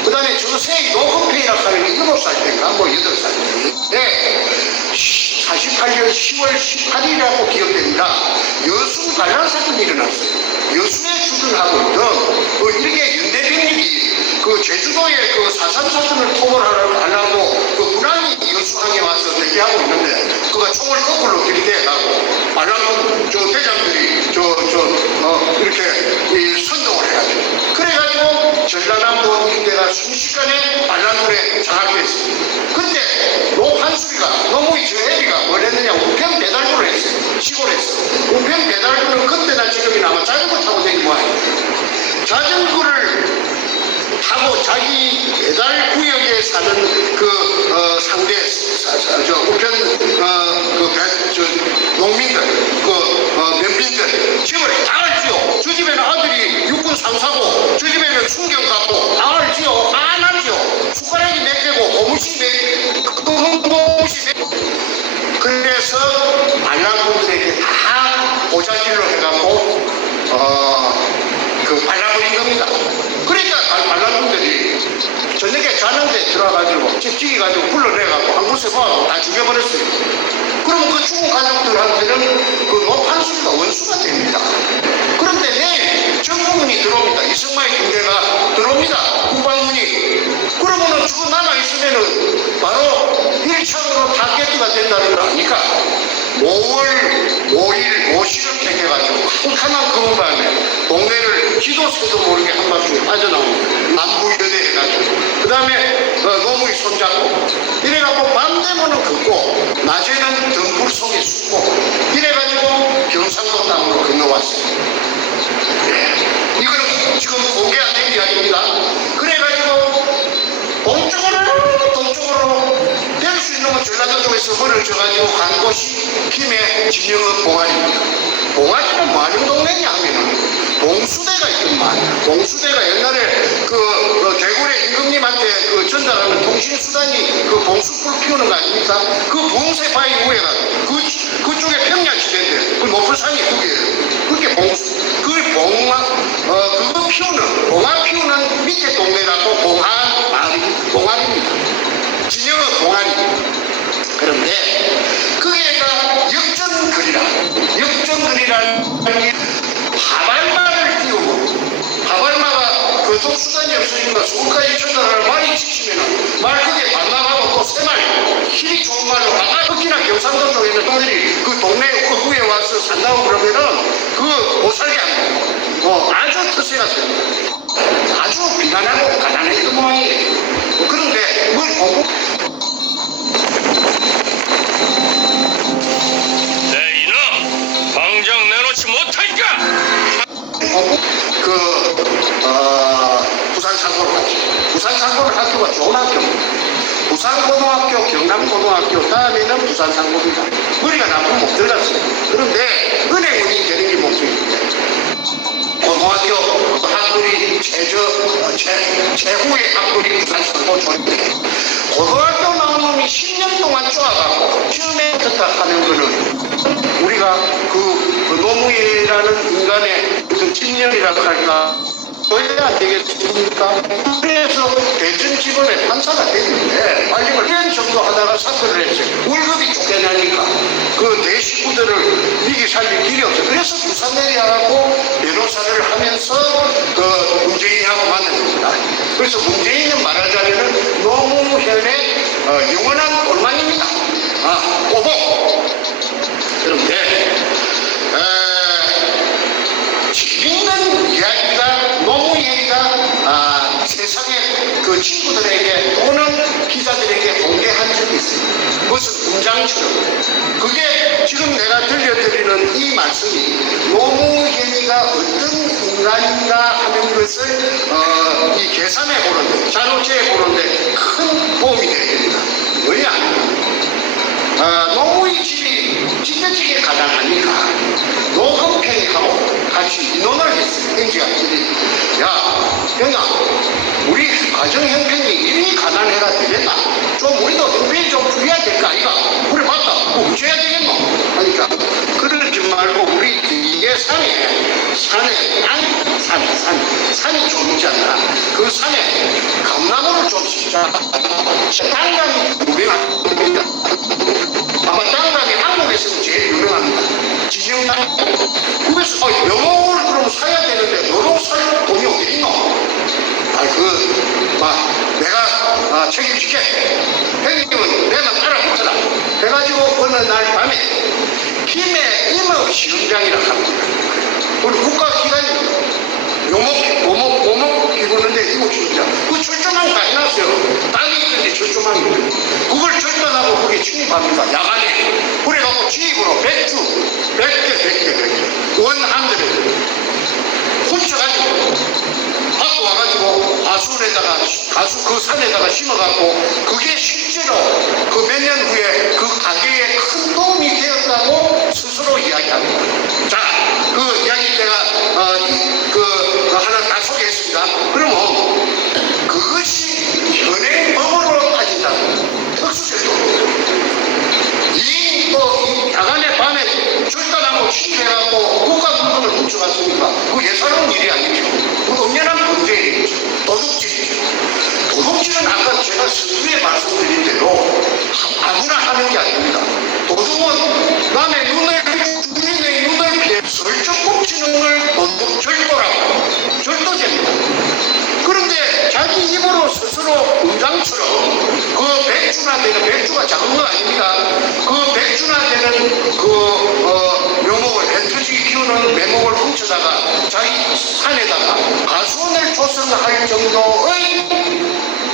그 다음에 저세이 노건페이라고 하는 게 7살 때인가 뭐 8살 때인데 48년 10월 18일이라고 기억됩니다. 여수 반란 사건이 일어났어요. 여수에 주둔하고 있던 일개 연대병력이 그 제주도에 그 4.3 사건을 토벌하려고 그 군함이 여수항에 와서 대기하고 있는데 그가 총을 거꾸로 들이대가고 반란군 저 대장들이 이렇게 선동을 해가지고 그래가지고 전라남도 일대가 순식간에 반란군에 장악됐습니다. 근데 노판수리가 노무희 저 애비가 뭘 했느냐, 우편 배달부를 했어요. 시골에서. 우편 배달부는 그때나 지금이나 아마 자전거 타고 다니는 모양이에요. 자전거를 타고 자기 배달 구역에 사는 상대 우편 농민들 면빈들 집을 다 알지요. 저 집에는 아들이 육군 상사고 저 집에는 충경 갔고 다 알지요. 다 알지요. 숟가락이 몇 개고 고무신 그래서 반란군들에게 다 보자질로 해갖고 발라버린 겁니다. 그러니까 반란군들이 저녁에 자는데 들어가가지고 찌개가지고 불러내갖고 한 곳에 모아서 다 죽여버렸어요. 그럼 그 죽은 가족들한테는 그 노판수리가 원수가 됩니다. 그런데 내일 정부군이 들어옵니다. 이승만의 군대가 들어옵니다. 국방군이. 그러면은 죽어 남아있으면은 바로 1차적으로 타겟가 된다는 거 아닙니까? 5월 5일 5시를 택해가지고 캄캄한 그 밤에 동네를 기도새도 모르게 한밤중에 빠져나옵니다. 남부여대 해가지고 그 다음에 노무희 손잡고 이래갖고 밤 되면은 걷고 낮에는 등불 속에 숨고 이래가지고 경상도 땅으로 건너왔어요. 이거는 지금 공개 안 된 이야기입니다. 그래가지고 동쪽으로 될 수 있는 건 전라도 쪽에서 벌어져가지고 간 곳이 김해 진영읍 봉화리입니다. 봉화리는 뭐하는 동네냐 하면은 봉수대가 있더만. 봉수대가 옛날에 대구의 임금님한테 전달하는 통신수단이 봉수불 피우는 거 아닙니까? 그 봉쇄 바위 위에가 그쪽에 평야지대인데 그 높은 산이 그게예요. 그게 봉수. 그거 피우는 봉화 피우는 밑에 동네라고 봉화리입니다. 진영은 봉화리. 그런데 그게가 역전거리라는 게 파발마를 띄우고 파발마가 교통수단이 없으니까 서울까지 전달하는 말이 지치면은 말 그게 반납하고 또 새 말 힘이 좋은 말로 특히나 경상도 쪽에 있는 분들이 그 동네 위에 와서 산다고 그러면은 못 살게 합니다. 아주 터세가 셉니다. 아주 비난하고 가난했던 모양이에요. 그런데 뭘 보고 내 이놈 당장 내놓지 못할까? 부산 상고로 갔죠. 부산 상고는 학교가 좋은 학교입니다. 부산고등학교, 경남고등학교 다음에는 부산 상고입니다. 머리가 나쁘면 못 들어갔어요. 그런데 은행원이 되는 게 목적인데 고등학교 학벌이 최후의 학벌이 부산 상고 조립돼요. 고등학교 나온 놈이 10년 동안 쪼아갖고 처음에 듣다 하는 거는 우리가 노무희라는 인간의 진열이라고 할까 왜 안 되겠습니까? 그래서 대전지검의 판사가 됐는데 빨리걸 1년 정도 하다가 사퇴를 했어요. 월급이 쫓겨나니까 내 식구들을 미기 살릴 길이 없어요. 그래서 부산 내려가고 변호사를 하면서 문재인하고 만난 겁니다. 그래서 문재인은 말하자면 노무현의 영원한 꼴만입니다. 오복. 그런데 재밌는 이야기가 노무현이가 세상의 친구들에게 또는 기자들에게 공개한 적이 있어요. 무슨 문장처럼. 그게 지금 내가 들려드리는 이 말씀이 노무현이가 어떤 인간인가 하는 것을 이 계산해 보는데 자료제해 보는데 큰 도움이 됩니다. 왜냐? 노무희 집이 찌개찌개 가난하니까 노건평하고 같이 인원을 했어요. 행지가들이 형아 우리 가정형편이 이리 가난해가 되겠다. 좀 우리도 형편이 좀 풀려야 될까 아이가? 그래 맞다. 뭐 어째야 되겠노? 하니까 그러지 말고 우리 이게 산이 좀 있잖아. 그 산에 감나무를 좀 심자. 땅감이 유명한 겁니다. 아마 땅감이 한국에서는 제일 유명합니다. 지정땅. 그래서 영어를 그럼 사야 되는데 너로 살 돈이 어디 있노? 내가 책임질게. 형님은 내가 따라 붙어라. 해가지고 어느 날 밤에 김해 임업시험장이라고 합니다. 우리 국가기관입니다. 모목 집었는데 미국 진짜 그 철조망 다 해놨어요. 땅이 있는데 철조망이 그걸 절단하고 거기에 침입합니다. 야간에. 그래갖고 지입으로 백주 100개 훔쳐가지고 갖고 와가지고 가수 그 산에다가 심어갖고 그게 실제로 그 몇 년 후에 그 가게에 큰 도움이 되었다고 스스로 이야기합니다. 자, 그 이야기 제가 하나 다 소개했습니다. 그러면 그것이 현행 법으로 따진다면 특수제도 이 야간에 밤에 절단하고 침입해갖고 국가 물건을 훔쳐갔으니까 그 예사로운 일이 아니죠. 그 엄연한 범죄의 일이죠. 도둑질이죠. 도둑질은 아까 제가 서두에 말씀드린 대로 아무나 하는 게 아닙니다. 도둑은 남의 주인의 눈을 피해 슬쩍 훔치는 걸 도둑절도라고 절도죄입니다. 그런데 자기 입으로 스스로 공장처럼 그 백주나 되는 백주가 작은 거 아닙니다. 그 백주나 되는 묘목을 배터지 키우는 묘목을 훔쳐다가 자기 산에다가 가수원을 조성할 정도의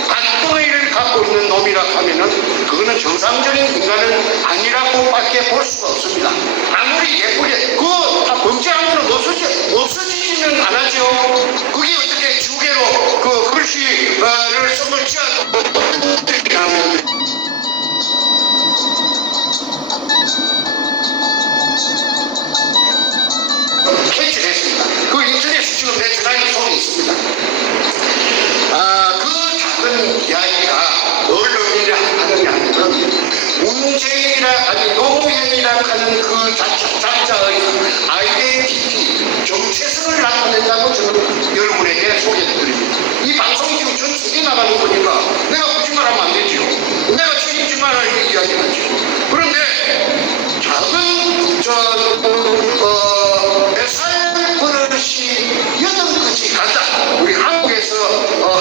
간덩이를 갖고 있는 놈이라 하면은 그거는 정상적인 인간은 아니라고밖에 볼 수가 없습니다. 아무리 예쁘게 다 범죄한 거는 없어지지는 않았죠. 그게 어떻게 주계로 그 글씨를 선물 지어도 하면 캐치를 했습니다. 그 인터넷에 지금 내 전화기 속에 있습니다. 그 작은 이야기가 언론이라 하는 게 아니면 노무현이라 하는 그 자자의 아이덴티티, 정체성을 나타낸다고 저는 여러분에게 소개해드립니다. 이 방송이 지금 전 세계 나가는 거니까 내가 거짓말하면 안 되죠. 내가 책임질만한 이야기를 하죠. 그런데 작은 뱃살 버릇이 여든까지 간다. 우리 한국에서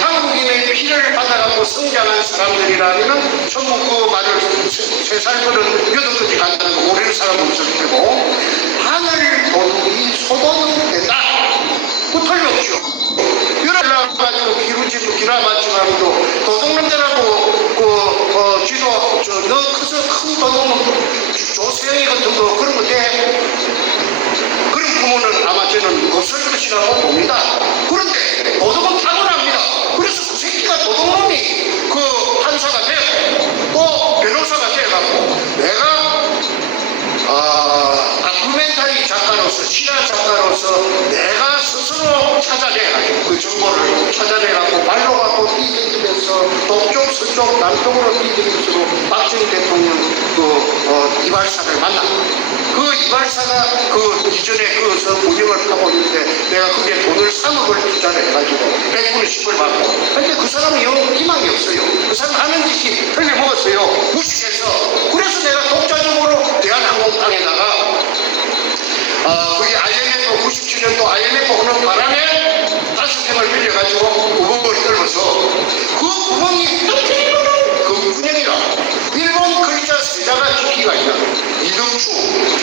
한국인의 피를 받아가고 성장한 사람들이라면 전부 그 말을 3살 버릇 여든까지 간다는 거 모르는 사람은 없을 테고 하늘 도둑이 소도둑 된다. 그 틀림없죠. 열어가지고 기라마지만도 도둑놈들하고 쥐도 너 커서 큰 도둑놈 조세영이 같은 거 그런 거 돼. 그런 부모는 아마 저는 없을 것이라고 봅니다. 그런데 도둑은 타고납니다. 그래서 그 새끼가 도둑놈이 그 판사가 되고 또 변호사가 돼갖고 내가 다큐멘터리 작가로서 실화 작가로서 내가 스스로 찾아내가지고 그 정보를 찾아내갖고 발로 갖고 뛰다니면서 동쪽 서쪽 남쪽으로 뛰다니면서 박정희 대통령 이발사를 만나. 그 이발사가 그 이전에 그서 운영을 하고 있는데 내가 그게 돈을 3억을 투자를 해가지고 100%씩을 받고. 근데 그 사람은 영 희망이 없어요. 그 사람 하는 짓이 틀려먹었어요. 무식해서. 그래서 내가 독자적으로 대한항공탕에다가 그게 IMF 97년도 IMF 오는 바람에 5평을 빌려가지고 구멍을 뚫어서 그 구멍이 일본은 금군형이라 일본 글자 세자가 찍기가 있다. 이등추,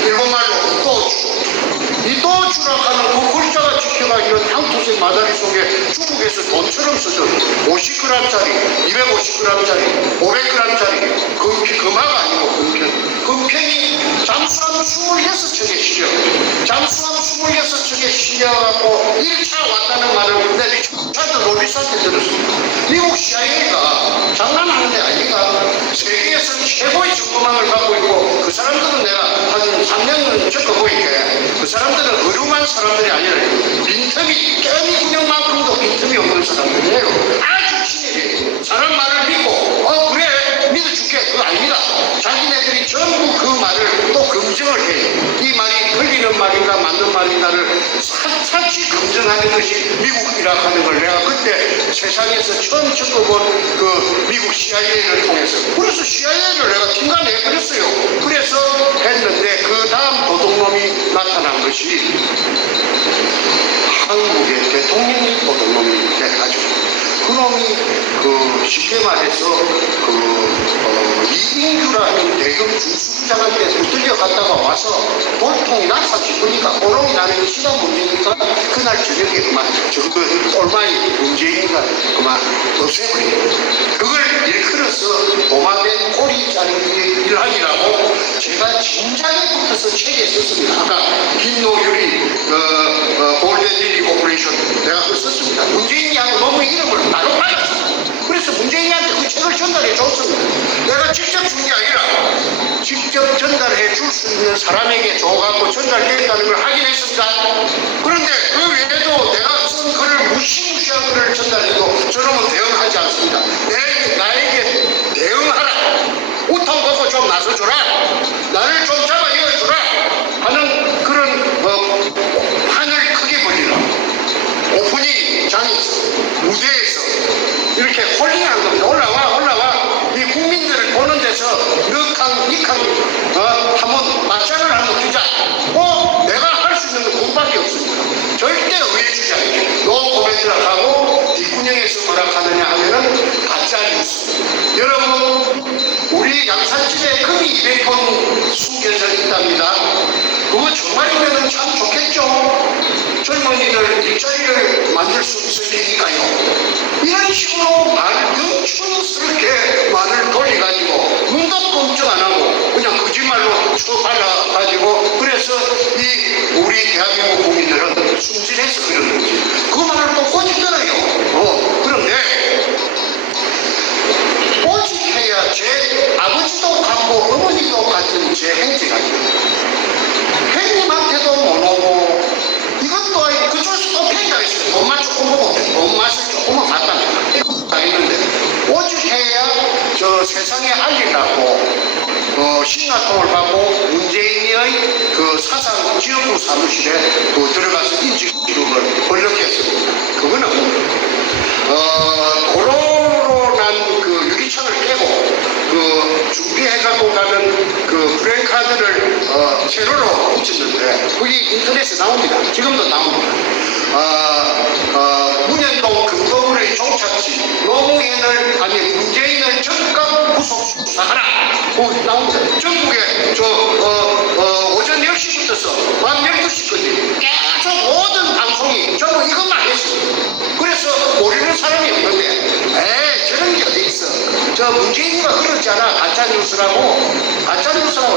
일본말로 이또주라 하는 그 글자가 찍혀가 있는 향토색 마다리 속에 중국에서 돈처럼 써져 50g짜리, 250g짜리, 500g짜리 금화가 아니고 금편이 잠수함 26척에 실려 잠수함 26척에 실려갖고 1차 왔다는 말을 내 차도 로비스한테 들었습니다. 미국 CIA가 장난하는 데 아니가 세계에서 최고의 정보망을 갖고 있고 그 사람들은 내가 한 3년은 겪어보니까 그 사람들은 어루만 사람들이 아니라 빈틈이 깨미 군형만큼도 빈틈이 없는 사람들이에요. 아주 친해요. 사람 말을 믿고 그래 믿어줄게 그거 아닙니다. 자기네들이 전부 그 말을 또 검증을 해요. 이 말이 흘리는 말인가 맞는 말인가를 샅샅이 검증하는 것이 미국이라 하는 걸 내가 그때 세상에서 처음 겪어본 그 미국 CIA를 통해서 그래서 CIA를 내가 튕가내버렸어요. 그래서 했는데 그 다음 도둑놈이 나타난 것이 한국의 대통령이 도둑놈이 돼가지고 그놈이 쉽게 말해서 이인규라는 대형 중수부장한테 붙들려 갔다가 와서 돌통이 나서 싶으니까 오롱이 나는 시간 문제니까 그날 저녁에 그만 얼마이 문제니까 그만 없애버려. 그걸 일컬어서 도마뱀 꼬리 자르기 일환이라고 제가 진작에 붙어서 책에 썼습니다. 아까 김노유리 골든리리 오퍼레이션 내가 그거 썼습니다. 문재인이하고 너무 이름을 바로 빨랐어. 그래서 문재인한테 그 책을 전달해 줬습니다. 내가 직접 준 게 아니라 직접 전달해 줄 수 있는 사람에게 줘갖고 전달됐다는 걸 확인했습니다. 그런데 그 외에도 내가 쓴 글을 무시무시한 글을 전달해도 저놈은 대응하지 않습니다. 나에게 대응하라. 우통 벗고 좀 나서줘라. 나를 좀 잡아 이어주라. 하는 그런 판을 크게 벌리라. 오프닝장에서 무대에서 이렇게 홀링하는 겁니다. 올라와 이 국민들을 보는 데서 넉항 이캉 한번 맞짱을 한번 주자. 내가 할 수 있는 건 그것밖에 없습니다. 절대 의회 주지 않게 노코멘트라고 뒷구녕에서 뭐라 하느냐 하면은 가짜뉴스. 여러분 우리 양산집에 금이 200톤 숨겨져 있답니다. 그거 정말이면 참 좋겠죠. 젊은이들 일자리를 만들 수 있을 테니까요. 이런 식으로 명충스럽게 말을 돌려가지고 눈도 꼼짝 안 하고 그냥 거짓말로 쭉 발라가지고 그래서 이 우리 대한민국 국민들은 순진해서 그런 거지. 그 말을 또 꼬집더라요. 그런데 꼬집해야 제 아버지도 같고 어머니도 같은 제 행제가 있어요. 형님한테도 못 오고 이것도 아니고 그쪽에서 또 팽이가 있어요. 돈만 조금 보고 돈맛을 조금은 봤답니다. 다 있는데 오죽해야 저 세상에 알리려고 신나통을 받고 문재인의 그 사상 지역구 사무실에 들어가서 인지 기록을 번역했습니다. 그거는 도로로 난 그 유리창을 깨고 준비해갖고 가는 그 브레이크카드를 세로로 붙였는데 그게 인터넷에 나옵니다. 지금도 나옵니다. 문현동 금거울의 종착지 노무현을 문재인을 즉각 구속 수사하라. 나옵니다. 전국에 오전 10시부터서 밤 12시까지 계속 모든 방송이 전부 이것만 했습니다. 그래서 모르는 사람이 없는데 저런 게 어디 있어. 저 문재인이가 그렇잖아. 가짜뉴스라고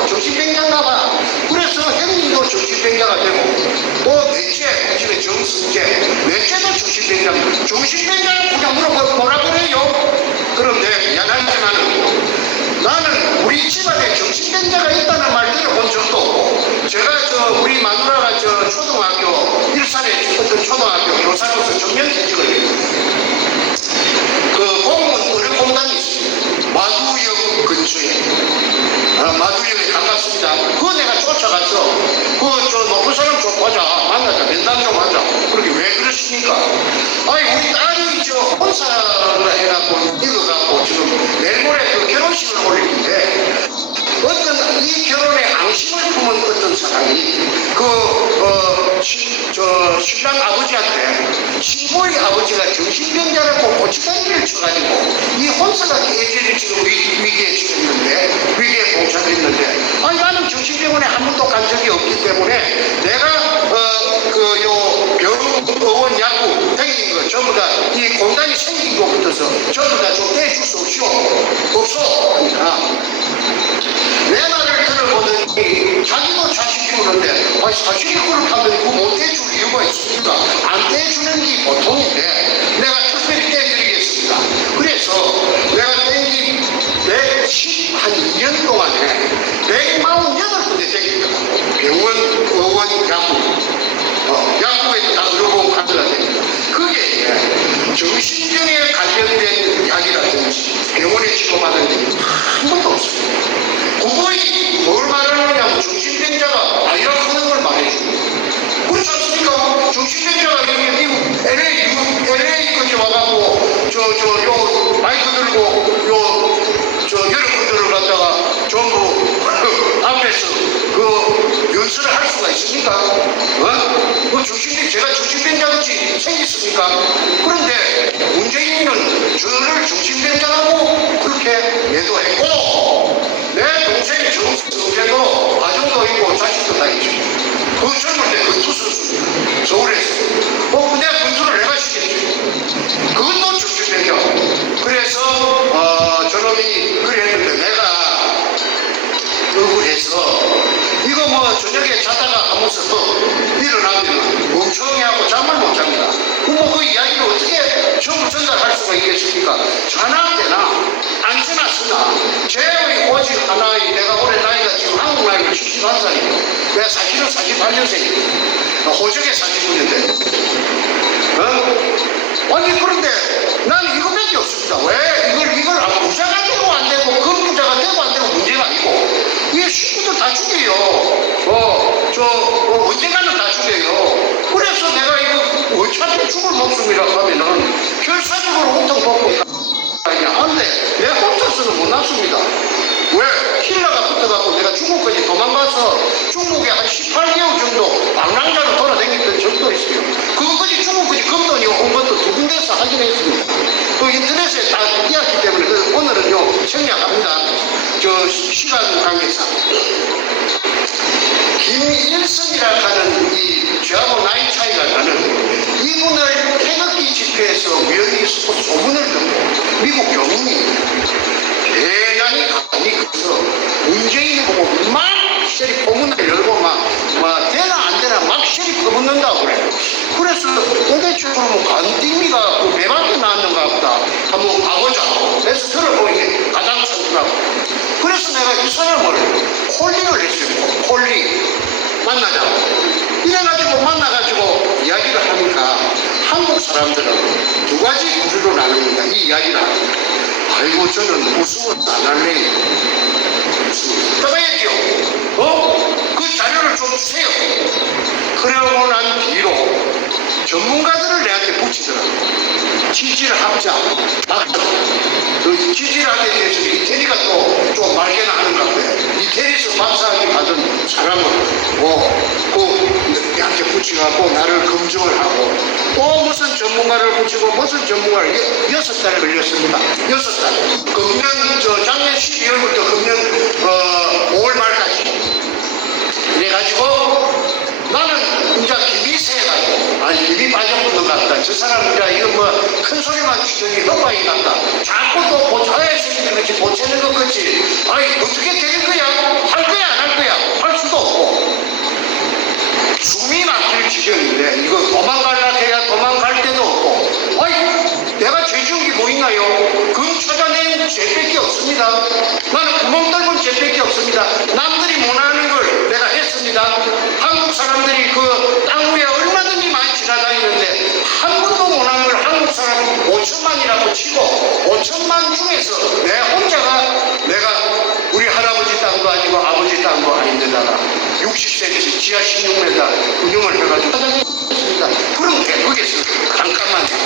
정신병자인가 봐. 그래서 형님도 정신병자가 되고 또 넷째 집에 정승재 넷째도 정신병자입니다. 정신병자는 그냥 뭐라 그래요. 그런데 미안하지만 나는 우리 집안에 정신병자가 있다는 말 들어본 적도 없고 제가 우리 마누라가 초등학교 일산에 어떤 초등학교 교사로서 정년퇴직을 했는데 그 공무원 의료공단이 있습니다. 마두역 근처에 마두역에 가깝습니다. 그거 내가 쫓아가서 높은 사람 좀 보자. 만나자. 면담 좀 하자. 그러게 왜 그러십니까? 우리 딸이 혼사를 해갖고 읽어갖고 지금 내일 모레 결혼식을 올리는데 어떤 이 결혼에 앙심을 품은 어떤 사람이 신랑 아버지한테 신부의 아버지가 정신병자라고 고치다니를 쳐가지고 이 혼사가 예전에 지금 위기에 처했는데 위기에 봉착했는데 나는 정신병원에 한 번도 간 적이 없기 때문에 내가 병원 약국 생긴 거 전부 다 이 공단이 생긴 것부터서 전부 다 좀 떼줄 수 없어. 내 말을 들어보더니 자기도 자식 키우는데 자식이 그걸 하면 그거 못 떼줄 이유가 있습니까? 안 떼주는 게 보통인데 내가 특별히 떼드리겠습니다. 그래서 내가 떼기 한 2년 동안에 148군데 떼기더라고. 병원, 의원, 약국에도 다 들어보고 가더라고요. 그게 정신병에 관련된 약이라든지 되기도 했고 내 동생이 정생도 가정도 있고 자식도 다 있지. 그 젊을 때 금투수입니다. 서울에서. 내가 금투를 내가 시켰지. 그것도 정신병이야. 그래서 저놈이 그랬는데 내가 억울해서 이거 뭐 저녁에 자다가 하면서 일어나면 멍청이 하고 잠을 못 잡니다. 그 이야기를 어떻게 전부 전달할 수가 있겠습니까? 전화 때나 안 전화 쓰나 제의 오직 하나의 내가 올해 나이가 지금 한국 나이가 71살이에요. 내가 사실은 48년생이에요. 호적에 49년대. 아니 그런데 난 이거밖에 없습니다. 왜 이걸 부자가 되고 안 되고 금부자가 되고 안 되고 문제가 아니고 이게 식구들 다 죽여요. 언젠가는 다 죽여요. 그래서 내가 이거 어차피 죽을 목숨이라고 하면은 결사적으로 호통 받고 안돼. 내가 혼자서는 못 났습니다. 왜? 힐러가 붙어갖고 내가 중국까지 도망가서 중국에 한 18개월 정도 방랑자로 돌아다녔던 적도 있어요. 그것까지 중국까지 검돈이 온 것도 두 군데서 하긴 했습니다. 그 인터넷에 다 이야기 때문에 오늘은요 생략합니다. 시간 관계상 김일성이라고 하는 이 저하고 나이 차이가 나는 이분을 태극기 집회에서 우연히 소문을 듣고 미국 영웅입니다. 대단히 가만히 커서 문재인이 보고 막 쉐리 포문을 열고 막 되나 안 되나 막 쉐리 퍼붓는다고 그래요. 그래서 도대체로 뭐 간띵미가 그 배밖에 나왔는가 보다 한번 가보자. 그래서 들어보니 가장 좋더라고. 그래서 내가 이 사람을 콜링을 했어요. 콜링 만나자. 이래가지고 만나가지고 이야기를 하니까 한국 사람들은 두 가지 부류로 나눕니다. 이 이야기를 하니까 아이고 저는 웃음을 안 할래. 떠봐야죠. 그 자료를 좀 주세요. 그러고 난 뒤로 전문가들을 내한테 붙이더라고요. 지질학자, 그 지질학에 대해서 이태리가 또 좀 말개나 하는가 봐요. 이태리에서 박사학위 받은 사람을 내한테 붙여갖고 나를 검증을 하고 또 무슨 전문가를 붙이고 무슨 전문가를 6달에 걸렸습니다. 6달. 금년 작년 12월부터 금년 5월 말까지. 그래가지고 나는 이제 김이 새가지고 아니 김이 빠져붙는 것 같다. 저 사람 이제 이거 뭐 큰 소리만 치더니 헛방이 난다. 자꾸 또 보차에 생기는 거지 보채는 것 같지. 아니 어떻게 되는 거야? 할 거야 안 할 거야? 할 수도 없고 숨이 막힐 지경인데 이거 도망가려고 해야 도망갈 데도 없고 아니 내가 죄 지은 게 뭐 있나요? 금 찾아낸 죄밖에 없습니다. 나는 구멍 뚫은 죄밖에 없습니다. 남들이 못하는 걸 내가 했습니다. 한국 사람들이 그 땅 위에 얼마든지 많이 지나다니는데 한 번도 못한 걸 한국 사람 5천만이라고 치고 5천만 중에서 내 혼자가 내가 우리 할아버지 땅도 아니고 아버지 땅도 아닌데다가 60cm 지하 16m 운영을 해가지고 찾아냈습니다. 그럼 대국에서 잠깐만요.